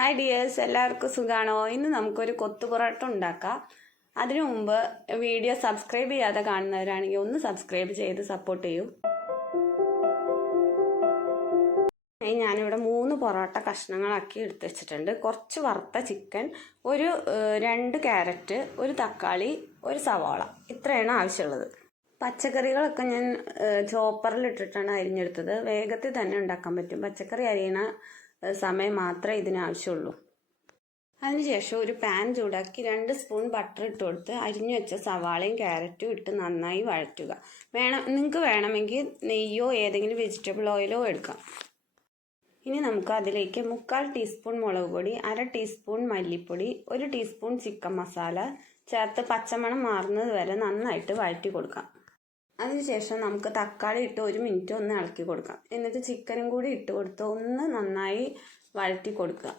Hi dears, എല്ലാവർക്കും സുഖാണോ? ഇന്ന് നമുക്കൊരു കൊത്തു പൊറോട്ട ഉണ്ടാക്കാം. അതിനു മുമ്പ് വീഡിയോ സബ്സ്ക്രൈബ് ചെയ്യാതെ കാണുന്നവരാണെങ്കിൽ ഒന്ന് സബ്സ്ക്രൈബ് ചെയ്ത് സപ്പോർട്ട് ചെയ്യൂ. ഞാനിവിടെ 3 പൊറോട്ട കഷ്ണങ്ങളാക്കി എടുത്ത് വെച്ചിട്ടുണ്ട്. കുറച്ച് വറുത്ത ചിക്കൻ, ഒരു 2 ക്യാരറ്റ്, ഒരു തക്കാളി, ഒരു സവാള, ഇത്രയാണ് ആവശ്യമുള്ളത്. പച്ചക്കറികളൊക്കെ ഞാൻ ചോപ്പറിൽ ഇട്ടിട്ടാണ് അരിഞ്ഞെടുത്തത്. വേഗത്തിൽ തന്നെ ഉണ്ടാക്കാൻ പറ്റും. പച്ചക്കറി അരിയണ സമയം മാത്രമേ ഇതിനാവശ്യമുള്ളൂ. അതിനുശേഷം ഒരു പാൻ ചൂടാക്കി 2 സ്പൂൺ ബട്ടർ ഇട്ട് കൊടുത്ത് അരിഞ്ഞു വെച്ച സവാളയും ക്യാരറ്റും ഇട്ട് നന്നായി വഴറ്റുക. നിങ്ങൾക്ക് വേണമെങ്കിൽ നെയ്യോ ഏതെങ്കിലും വെജിറ്റബിൾ ഓയിലോ എടുക്കാം. ഇനി നമുക്ക് അതിലേക്ക് 1/4 ടീസ്പൂൺ മുളക് പൊടി, 1/2 ടീസ്പൂൺ മല്ലിപ്പൊടി, 1 ടീസ്പൂൺ ചിക്കൻ മസാല ചേർത്ത് പച്ചമണം മാറുന്നത് വരെ നന്നായിട്ട് വഴറ്റി കൊടുക്കാം. അതിനുശേഷം നമുക്ക് തക്കാളി ഇട്ട് 1 മിനിറ്റ് ഒന്ന് ഇളക്കി കൊടുക്കാം. എന്നിട്ട് ചിക്കനും കൂടി ഇട്ട് കൊടുത്ത് ഒന്ന് നന്നായി വഴറ്റി കൊടുക്കുക.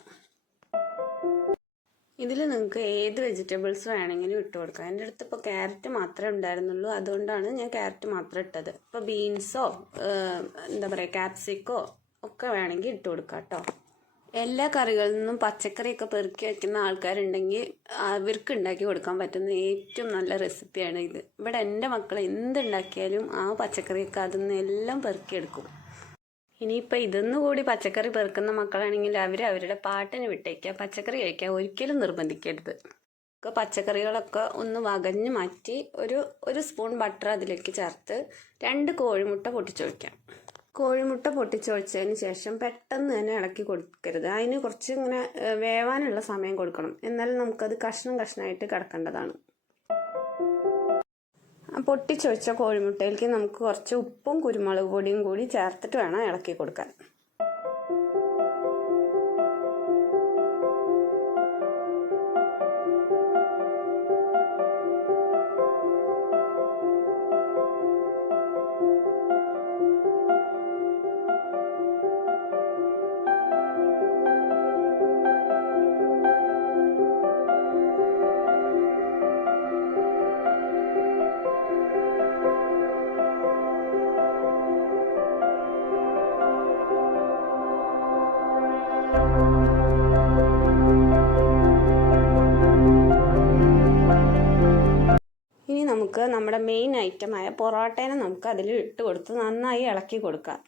ഇതിൽ നിങ്ങൾക്ക് ഏത് വെജിറ്റബിൾസ് വേണമെങ്കിലും ഇട്ട് കൊടുക്കാം. എൻ്റെ അടുത്ത് ഇപ്പോൾ ക്യാരറ്റ് മാത്രമേ ഉണ്ടായിരുന്നുള്ളൂ, അതുകൊണ്ടാണ് ഞാൻ ക്യാരറ്റ് മാത്രം ഇട്ടത്. ഇപ്പോൾ ബീൻസോ ക്യാപ്സിക്കോ ഒക്കെ വേണമെങ്കിൽ ഇട്ട് കൊടുക്കാം കേട്ടോ. എല്ലാ കറികളിൽ നിന്നും പച്ചക്കറിയൊക്കെ പെറുക്കി വയ്ക്കുന്ന ആൾക്കാരുണ്ടെങ്കിൽ അവർക്ക് ഉണ്ടാക്കി കൊടുക്കാൻ പറ്റുന്ന ഏറ്റവും നല്ല റെസിപ്പിയാണ് ഇത്. ഇവിടെ എൻ്റെ മക്കൾ എന്തുണ്ടാക്കിയാലും ആ പച്ചക്കറിയൊക്കെ അതിൽ നിന്ന് എല്ലാം പെറുക്കിയെടുക്കും. ഇനിയിപ്പോൾ ഇതൊന്നു കൂടി പച്ചക്കറി പെറുക്കുന്ന മക്കളാണെങ്കിൽ അവരുടെ പാട്ടിന് വിട്ടേക്കുക. പച്ചക്കറി കഴിക്കാൻ ഒരിക്കലും നിർബന്ധിക്കരുത്. പച്ചക്കറികളൊക്കെ ഒന്ന് വകഞ്ഞ് മാറ്റി ഒരു സ്പൂൺ ബട്ടർ അതിലേക്ക് ചേർത്ത് 2 കോഴിമുട്ട പൊട്ടിച്ചൊഴിക്കാം. കോഴിമുട്ട പൊട്ടിച്ചൊഴിച്ചതിന് ശേഷം പെട്ടെന്ന് തന്നെ ഇളക്കി കൊടുക്കരുത്. അതിന് കുറച്ച് ഇങ്ങനെ വേവാനുള്ള സമയം കൊടുക്കണം. എന്നാലും നമുക്കത് കഷ്ണമായിട്ട് കിടക്കേണ്ടതാണ്. പൊട്ടിച്ചൊഴിച്ച കോഴിമുട്ടയിലേക്ക് നമുക്ക് കുറച്ച് ഉപ്പും കുരുമുളക് പൊടിയും കൂടി ചേർത്തിട്ട് വേണം ഇളക്കി കൊടുക്കാൻ. ഇനി നമുക്ക് നമ്മുടെ മെയിൻ ഐറ്റമായ പൊറോട്ടേനെ നമുക്ക് അതിൽ ഇട്ട് കൊടുത്ത് നന്നായി ഇളക്കി കൊടുക്കാം.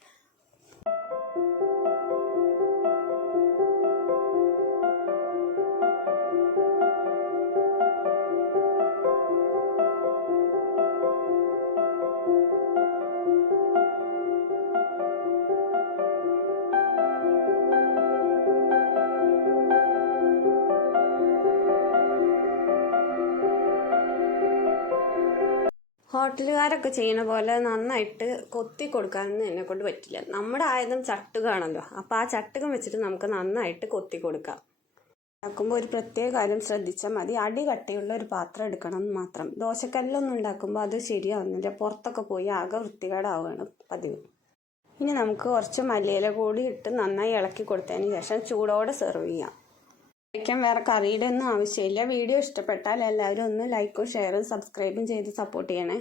ഹോട്ടലുകാരൊക്കെ ചെയ്യുന്ന പോലെ നന്നായിട്ട് കൊത്തി കൊടുക്കാനൊന്നും എന്നെ കൊണ്ട് പറ്റില്ല. നമ്മുടെ ആയുധം ചട്ടുകാണല്ലോ, അപ്പോൾ ആ ചട്ടുകം വെച്ചിട്ട് നമുക്ക് നന്നായിട്ട് കൊത്തി കൊടുക്കാം. ഉണ്ടാക്കുമ്പോൾ ഒരു പ്രത്യേക കാര്യം ശ്രദ്ധിച്ചാൽ മതി. അടി കട്ടിയുള്ള ഒരു പാത്രം എടുക്കണം എന്ന് മാത്രം. ദോശക്കല്ലൊന്നും ഉണ്ടാക്കുമ്പോൾ അത് ശരിയാവുന്നില്ല, പുറത്തൊക്കെ പോയി ആകെ വൃത്തികേടാവുകയാണ് പതിവ്. ഇനി നമുക്ക് കുറച്ച് മല്ലിയില കൂടി ഇട്ട് നന്നായി ഇളക്കി കൊടുത്തതിന് ശേഷം ചൂടോടെ സെർവ് ചെയ്യാം. കഴിക്കാൻ വേറെ കറിയുടെ ഒന്നും ആവശ്യമില്ല. വീഡിയോ ഇഷ്ടപ്പെട്ടാൽ എല്ലാവരും ഒന്ന് ലൈക്കും ഷെയറും സബ്സ്ക്രൈബും ചെയ്ത് സപ്പോർട്ട് ചെയ്യണേ.